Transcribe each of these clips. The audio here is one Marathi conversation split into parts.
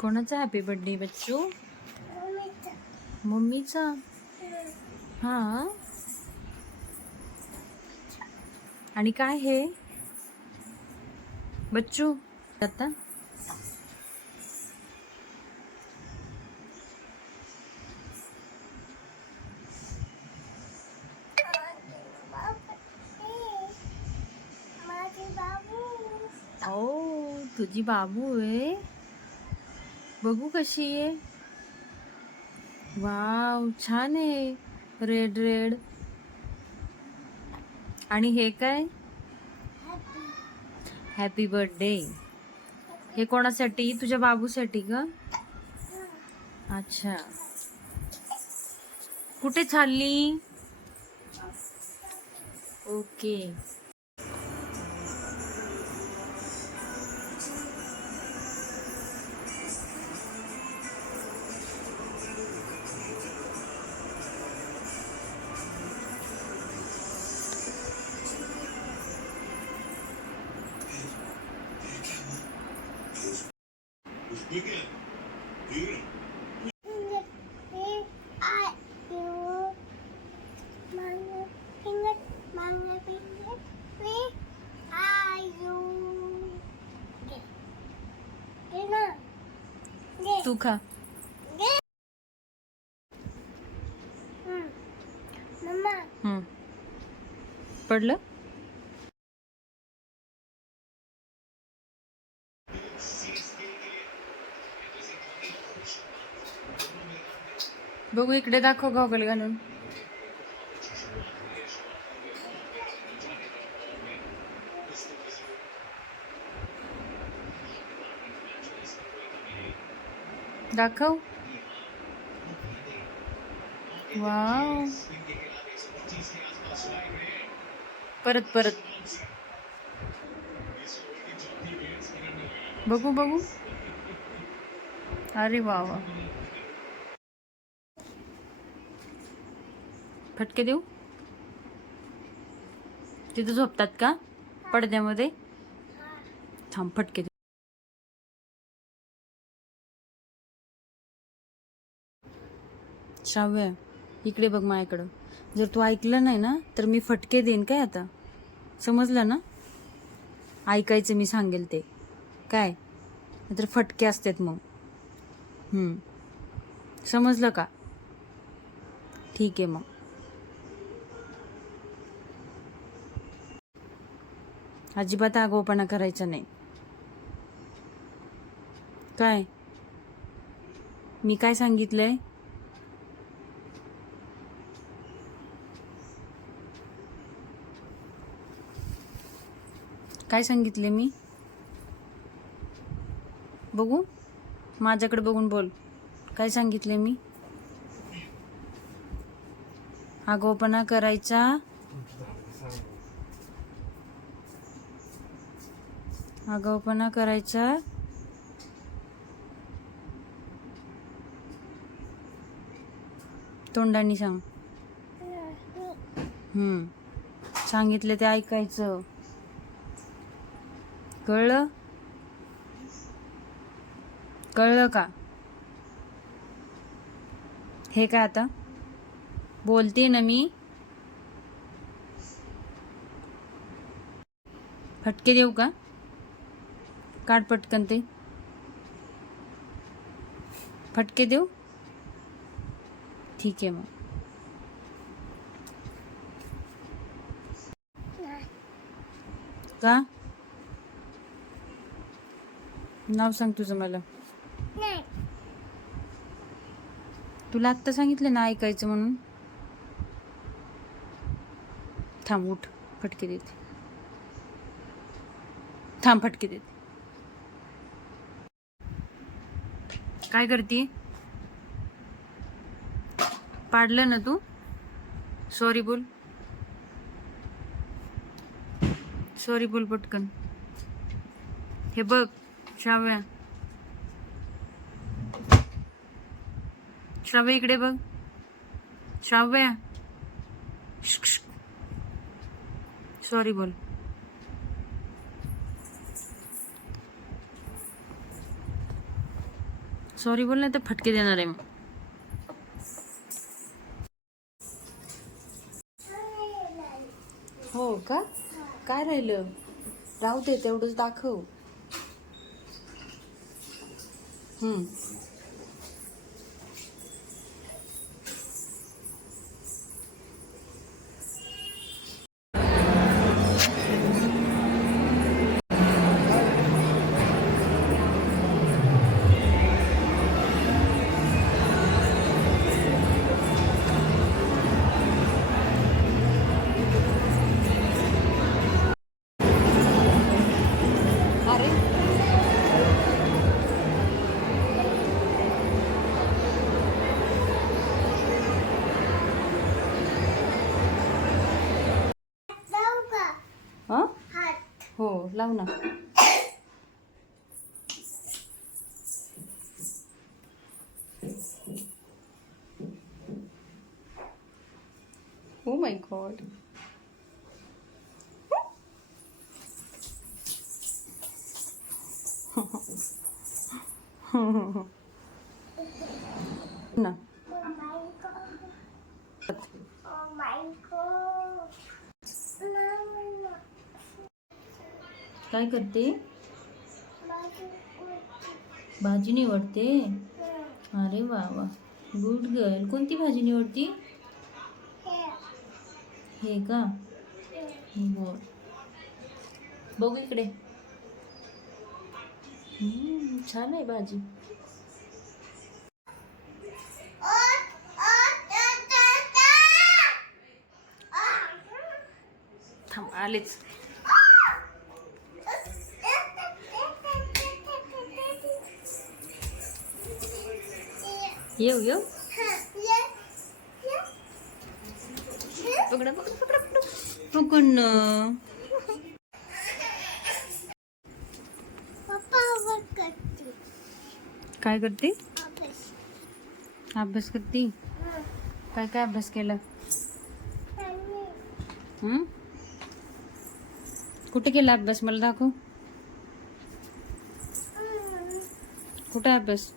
कोणाचा हॅपी बर्थडे बच्चू? मम्मीचा. हा. आणि काय हे बच्चू आता? ओ तुझी बाबू आहे. बघू कशी आहे. वाव छान आहे. Red red. आणि हे काय? Happy birthday. हे कोणासाठी? तुझ्या बाबूसाठी का? अच्छा. कुठे चालली? ओके. तू खा. पडलं. बघू इकडे दाखव गॉगल घालून. दाखव. वाव. परत परत बघू बघू. अरे वा वा. फटके देऊ. तिथे झोपतात का पडद्यामध्ये? थांब फटके देऊ. श्राव्य इकडे बघ माझ्याकडं. जर तू ऐकलं नाही ना तर मी फटके देईन काय आता. समजलं ना? ऐकायचं मी सांगेल ते काय. नाहीतर फटके असतात मग. समजलं का? ठीक आहे मग. अजिबात आगाऊपणा करायचा नाही. काय मी काय सांगितलंय? काय सांगितले मी? बघू माझ्याकडे बघून बोल. काय सांगितले मी? आगाऊपणा करायचा. आगाऊपणा करायचा तोंडानी सांग. सांगितलं ते ऐकायचं. कळलं? कळलं का? हे काय आता बोलते ना मी. फटके देऊ का? काढ पटकन ते. फटके देऊ. ठीक आहे मग. का? नाव सांग तुझं मला. तुला आत्ता सांगितलं ना ऐकायचं म्हणून. थांब उठ फटके देते. थांब फटके देते. काय करते? पाडलं ना तू. सॉरी बोल. सॉरी बोल पटकन. हे बघ श्राव्या. श्राव्या इकडे बघ. श्राव्या सॉरी बोल. सॉरी बोल, नाही तर फटके देणार आहे मग. हो का? काय राहिलं? राहू दे, तेवढंच दाखव. अरे हा, हो लाव ना. Oh my God. ना काय करते? भाजी निवडते. अरे वा वा, गुड गर्ल. कोणती भाजी निवडती? हे का? बर, बघू इकडे. छान आहे भाजी. थांब, आलेच. येऊ येऊ. पकडा पकडा पकडा पकडा, पकडणं. काय करते? अभ्यास करते. काय काय अभ्यास केला? कुठे केला अभ्यास? मला दाखव. कुठे अभ्यास?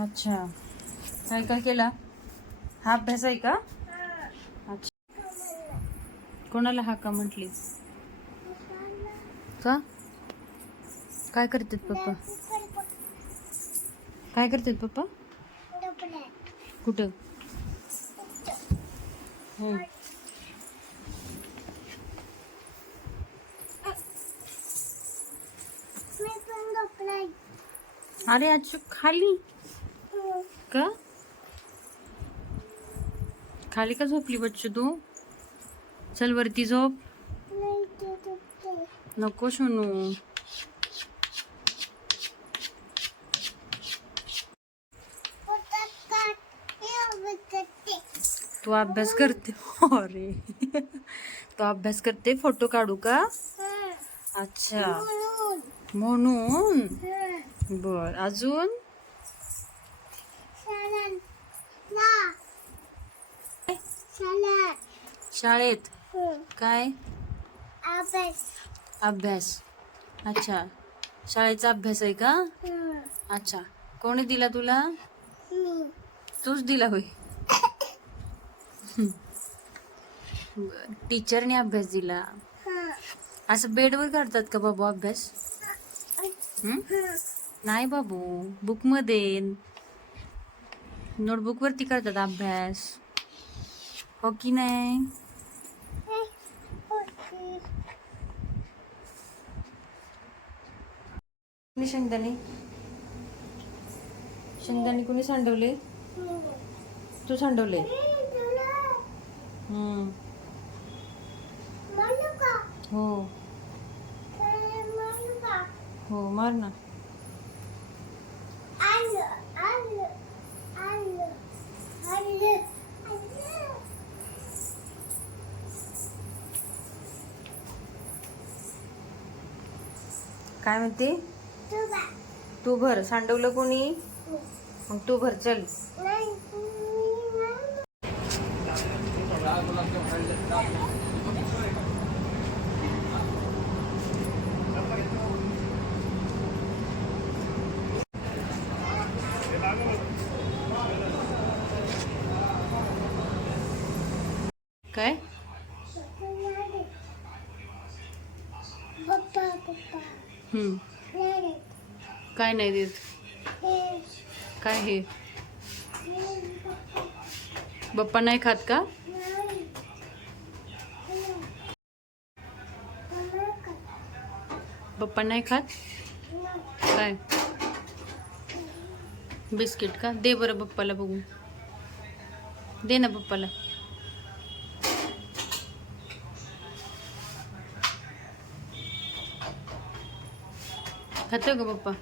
अच्छा, काय काय केला? हा अभ्यास आहे का? अच्छा, कोणाला हा का म्हटली? का? काय करतात पप्पा? काय करतात पप्पा? कुठं? अरे अच्छा, खाली का? खाली का झोपली बच्चू तू? चल वरती झोप. नको शोनू. तू अभ्यास करते? अरे तू अभ्यास करते, फोटो काढू का? अच्छा, म्हणून. बर, अजून? शाळेत काय? अभ्यास. अच्छा, शाळेचा अभ्यास आहे का? अच्छा, कोणी दिला तुला? तूच दिला होय. टीचरने अभ्यास दिला. असं बेडवर करतात का बाबू अभ्यास? नाही बाबू, बुक मध्ये, नोटबुक वरती करतात अभ्यास. हो की नाही? शेंगदाणे शेंगदाणे कोणी सांडवले? तू सांडवले. हो हो, मार ना. काय म्हणते? तू भर. सांडवलं कोणी? मग तू भर, चल. काय? हम्म. काय नाही देत? काय हे? पप्पा नाही खात का? पप्पा नाही खात? काय? बिस्किट का? दे बरं पप्पाला बघू. दे ना पप्पाला. खातो का पप्पा?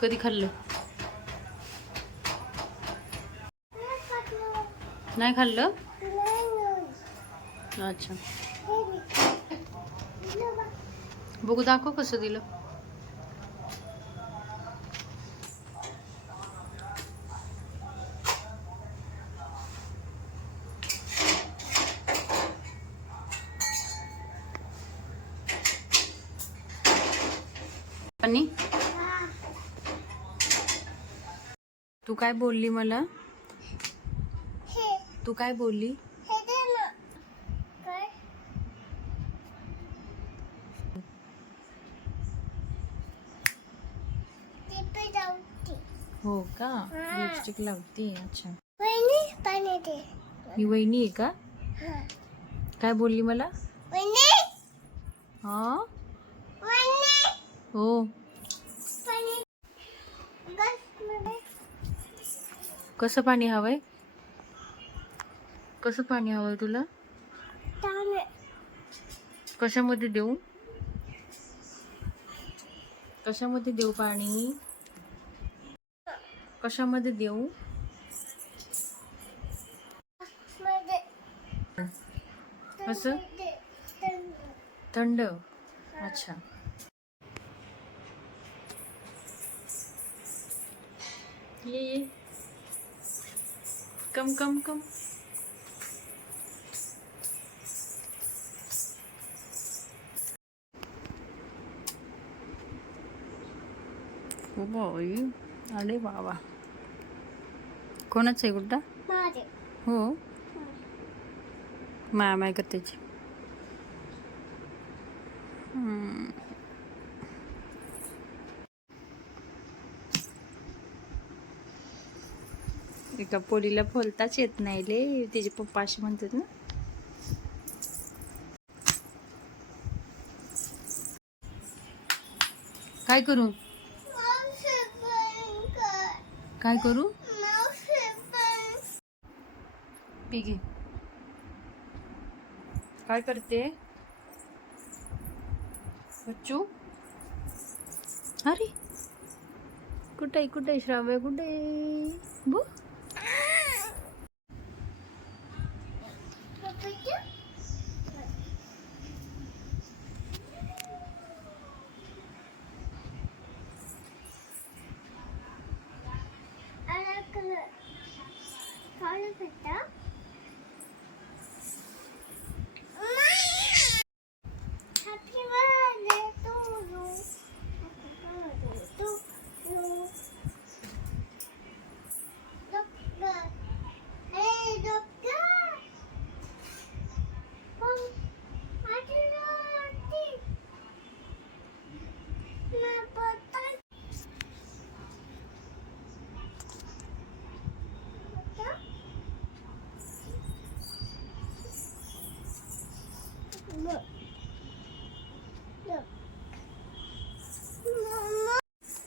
कधी खाल्लं? नाही खाल्लं? अच्छा. बघू दाखव कसं दिलं. आणि तू काय बोलली मला? तू काय बोलली? हो का? लिपस्टिक लावते. अच्छा. मी वहिनी आहे का? काय बोलली मला? हा हो. कसं पाणी हवंय? कसं पाणी हवंय तुला? कशामध्ये देऊ? कशामध्ये देऊ पाणी? कशामध्ये देऊ? असं थंड. अच्छा. ये कम कम कम. हो बाई. अरे बाबा. कोणाचं आहे गुड्डा? हो. माय करतेची. एका पोरीला बोलताच येत नाही ले. तिचे पप्पा असे म्हणतात ना. काय करू? काय करू? पिगी काय करते? बच्चू. अरे कुठे श्राव्य कुठे? बो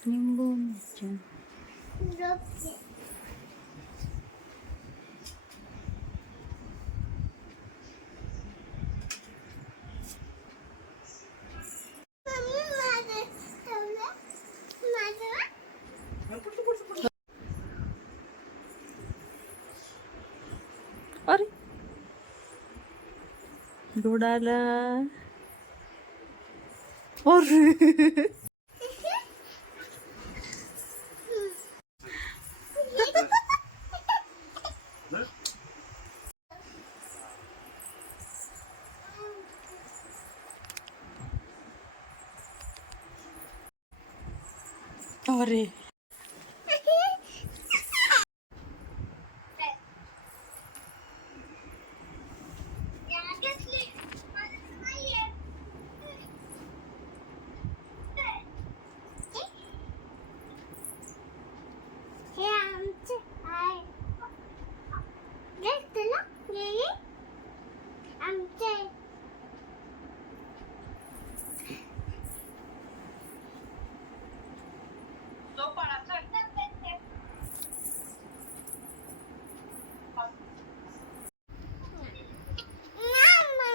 लिंबू मिरच्या. अरे डोडाला. अरे अरे खायचंय